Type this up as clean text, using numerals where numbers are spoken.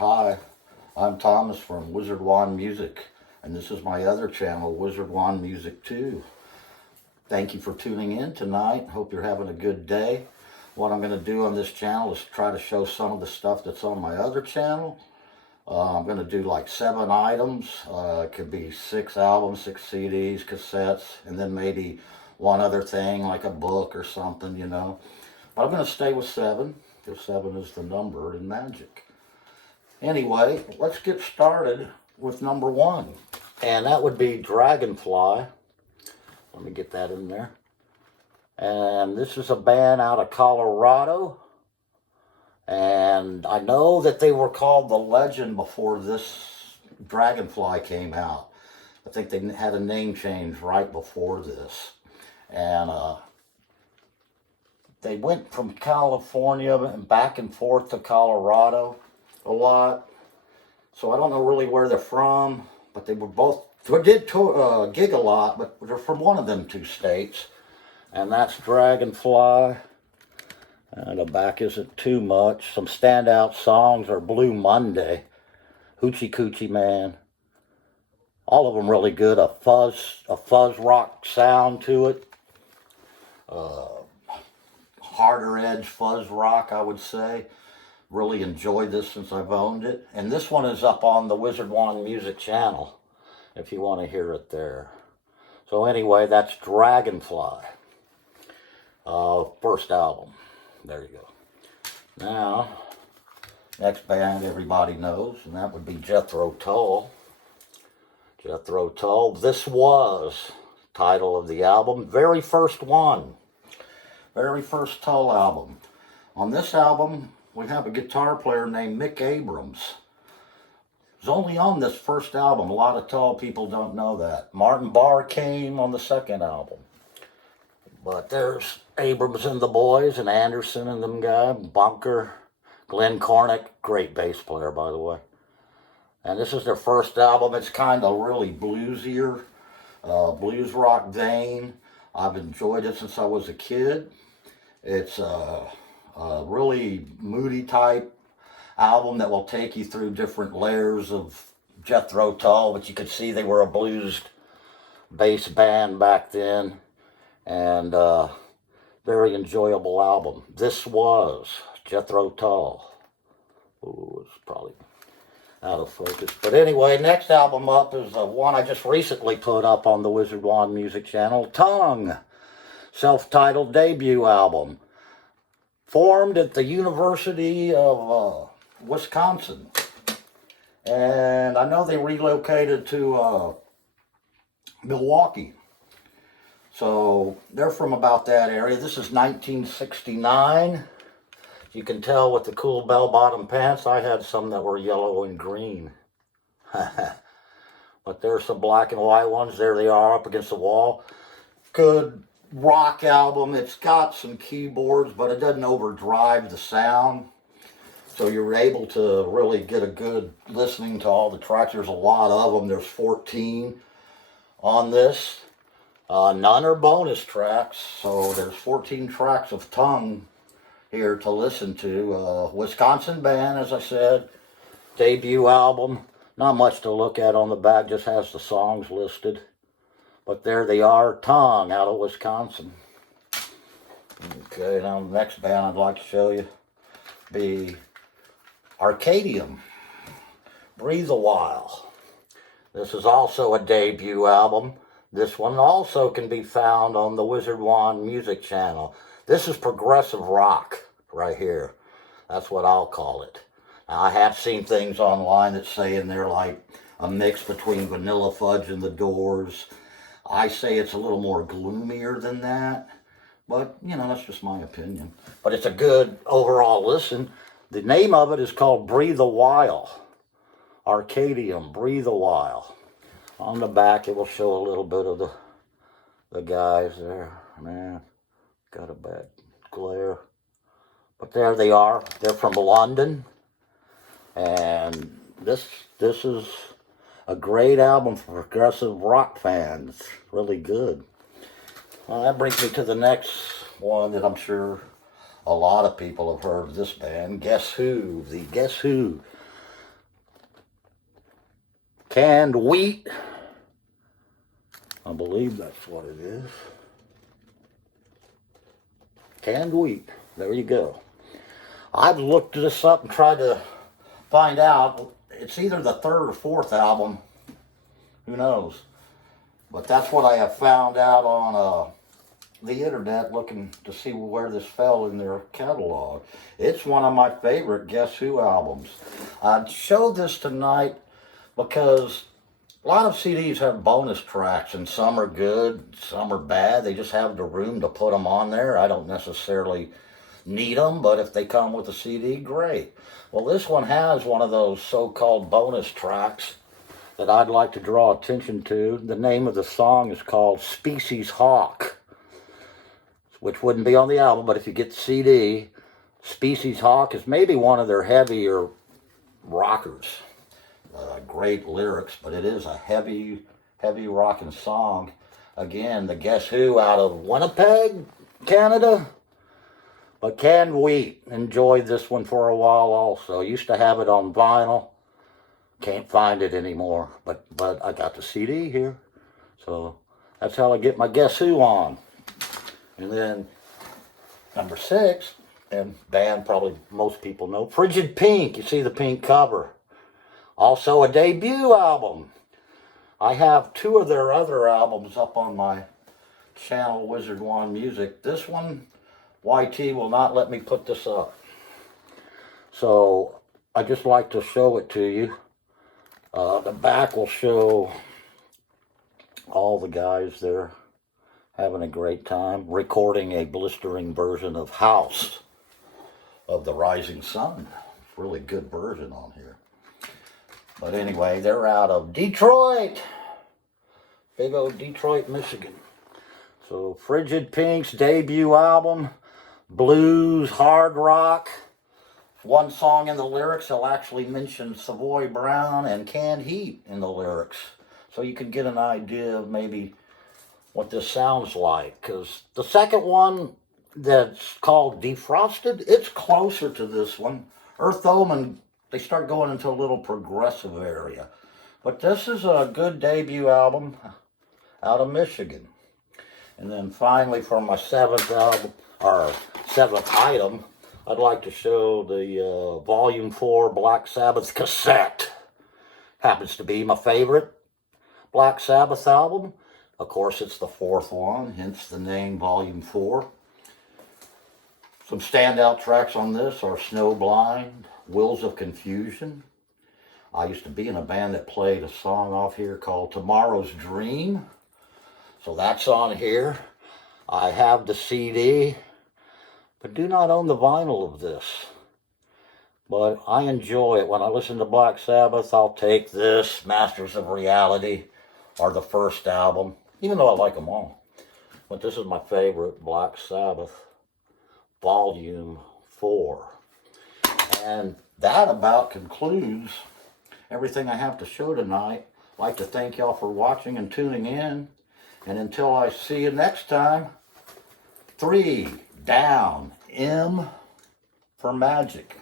Hi, I'm Thomas from Wizard Wand Music, and this is my other channel, Wizard Wand Music 2. Thank you for tuning in tonight. Hope you're having a good day. What I'm going to do on this channel is try to show some of the stuff that's on my other channel. I'm going to do like 7 items. It could be 6 albums, 6 CDs, cassettes, and then maybe one other thing like a book or something, you know. But I'm going to stay with 7, because 7 is the number in magic. Anyway, let's get started with number 1. And that would be Dragonfly. Let me get that in there. And this is a band out of Colorado. And I know that they were called The Legend before this Dragonfly came out. I think they had a name change right before this. And they went from California and back and forth to Colorado a lot. So I don't know really where they're from, but they did gig a lot, but they're from one of them 2 states. And that's Dragonfly. The back isn't too much. Some standout songs are Blue Monday, Hoochie Coochie Man. All of them really good. A fuzz rock sound to it. Harder edge fuzz rock, I would say. Really enjoyed this since I've owned it. And this one is up on the Wizard Wand Music channel, if you want to hear it there. So anyway, that's Dragonfly. First album. There you go. Now, next band everybody knows, and that would be Jethro Tull. Jethro Tull. This was title of the album. Very first one. Very first Tull album. On this album, we have a guitar player named Mick Abrams. He's only on this first album. A lot of Tull people don't know that. Martin Barr came on the second album. But there's Abrams and the boys, and Anderson and them guys, Bunker, Glenn Cornick, great bass player, by the way. And this is their first album. It's kind of really bluesier, blues rock vein. I've enjoyed it since I was a kid. It's a really moody type album that will take you through different layers of Jethro Tull, but you could see they were a blues bass band back then. And very enjoyable album. This was Jethro Tull. Ooh, it's probably out of focus. But anyway, next album up is one I just recently put up on the Wizard Wand Music channel, Tongue. Self-titled debut album. Formed at the University of Wisconsin. And I know they relocated to Milwaukee. So they're from about that area. This is 1969. You can tell with the cool bell-bottom pants. I had some that were yellow and green. But there's some black and white ones. There they are up against the wall. Good rock album. It's got some keyboards, but it doesn't overdrive the sound. So you're able to really get a good listening to all the tracks. There's a lot of them. There's 14 on this. None are bonus tracks, so there's 14 tracks of Tongue here to listen to. Wisconsin band, as I said, debut album. Not much to look at on the back, just has the songs listed. But there they are, Tongue out of Wisconsin. Okay, now the next band I'd like to show you be Arcadium, Breathe a While. This is also a debut album. This one also can be found on the Wizard Wand Music channel. This is progressive rock right here. That's what I'll call it. Now, I have seen things online that say in there like a mix between Vanilla Fudge and the Doors. I say it's a little more gloomier than that. But, you know, that's just my opinion. But it's a good overall listen. The name of it is called Breathe a While. Arcadium, Breathe a While. On the back, it will show a little bit of the guys there. Man, got a bad glare. But there they are. They're from London. And this is a great album for progressive rock fans. Really good. Well, that brings me to the next one that I'm sure a lot of people have heard of this band. Guess Who? The Guess Who Canned wheat. I believe that's what it is. Canned wheat. There you go. I've looked this up and tried to find out. It's either the third or fourth album. Who knows? But that's what I have found out on the internet, looking to see where this fell in their catalog. It's one of my favorite Guess Who albums. I showed this tonight because a lot of CDs have bonus tracks, and some are good, some are bad. They just have the room to put them on there. I don't necessarily need them, but if they come with a CD, great. Well, this one has one of those so-called bonus tracks that I'd like to draw attention to. The name of the song is called Species Hawk, which wouldn't be on the album, but if you get the CD, Species Hawk is maybe one of their heavier rockers. Great lyrics, but it is a heavy rocking song. Again, the Guess Who out of Winnipeg, Canada. But Canned Wheat, enjoyed this one for a while also. Used to have it on vinyl. Can't find it anymore, but I got the CD here. So that's how I get my Guess Who on. And then number 6, and band probably most people know, Frijid Pink. You see the pink cover. Also a debut album. I have 2 of their other albums up on my channel, Wizard One Music. This one, YT will not let me put this up. So I just like to show it to you. The back will show all the guys there having a great time, recording a blistering version of House of the Rising Sun. Really good version on here. But anyway, they're out of Detroit. Big old Detroit, Michigan. So Frijid Pink's debut album, blues, hard rock. One song in the lyrics, they'll actually mention Savoy Brown and Canned Heat in the lyrics. So you can get an idea of maybe what this sounds like. Because the second one that's called Defrosted, it's closer to this one. Earth Omen, they start going into a little progressive area. But this is a good debut album out of Michigan. And then finally for my 7th album, or 7th item, I'd like to show the Volume 4 Black Sabbath Cassette. Happens to be my favorite Black Sabbath album. Of course, it's the 4th one, hence the name Volume 4. Some standout tracks on this are Snowblind, Wills of Confusion. I used to be in a band that played a song off here called Tomorrow's Dream. So that's on here. I have the CD, but do not own the vinyl of this. But I enjoy it. When I listen to Black Sabbath, I'll take this, Masters of Reality, or the first album, even though I like them all. But this is my favorite, Black Sabbath, Volume 4. And that about concludes everything I have to show tonight. I'd like to thank y'all for watching and tuning in. And until I see you next time, 3 down, M for magic.